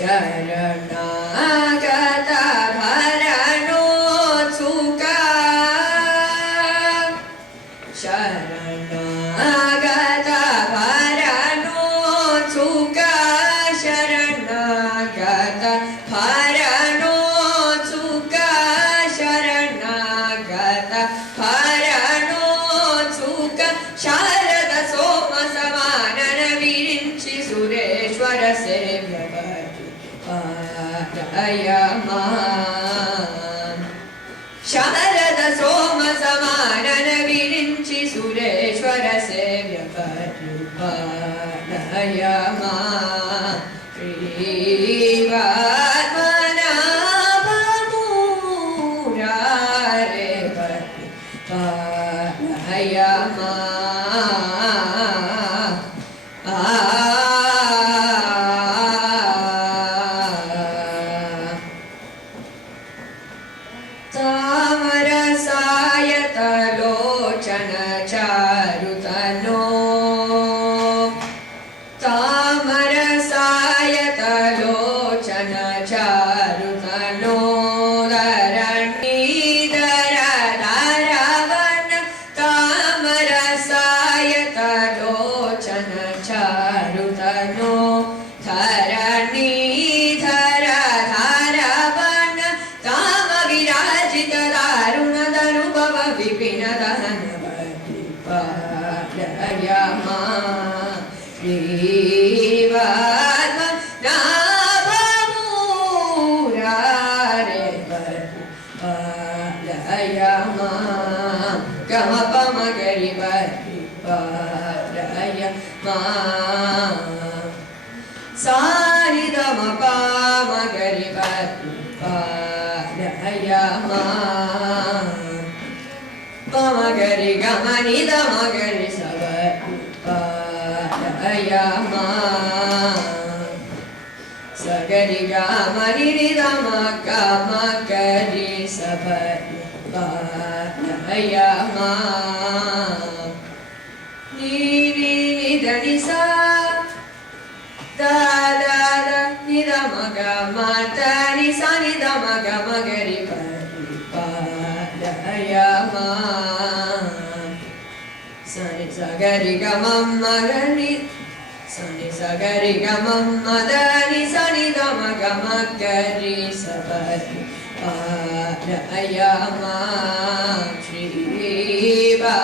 शरणागत भरणोत्सुका शरणागत भरणोत्सुका शरणागत भरणोत्सुका शरणागत भरणोत्सुका शारद सोम समानन विरिञ्चि सुरेश्वर सेव्य शारद सोम समानन विरिञ्चि सुरेश्वर सेव्य परिपालयमा श्रीवात्मनाभमुरारे परिपालयमा तामरसायतलोचन चारुतनो तामरसायतलोचन चारुतनो धरणीधर धारावन तामरसायतलोचन चारुतनो धरणीधर धारावन ताम विराजित दारुण दरुभव विपिन दहन परिपालयमा श्रीवात्मनाभमुरारे परिपालयमा गमपमगरि परिपालयमा सानिधमपमगरि परिपालयमा पमगरि गमनिधमगरि परिपालयमा सगरि गमनिधमगमगरि परिपालयमा निधनिसा दा दा दा निधमगमतनि सनिधमगमगरि परिपालयमा सनि सगरि गमं मगनि सनि सगरि गमं मदनि सनि गमगमगरि परिपालयमा श्रीवा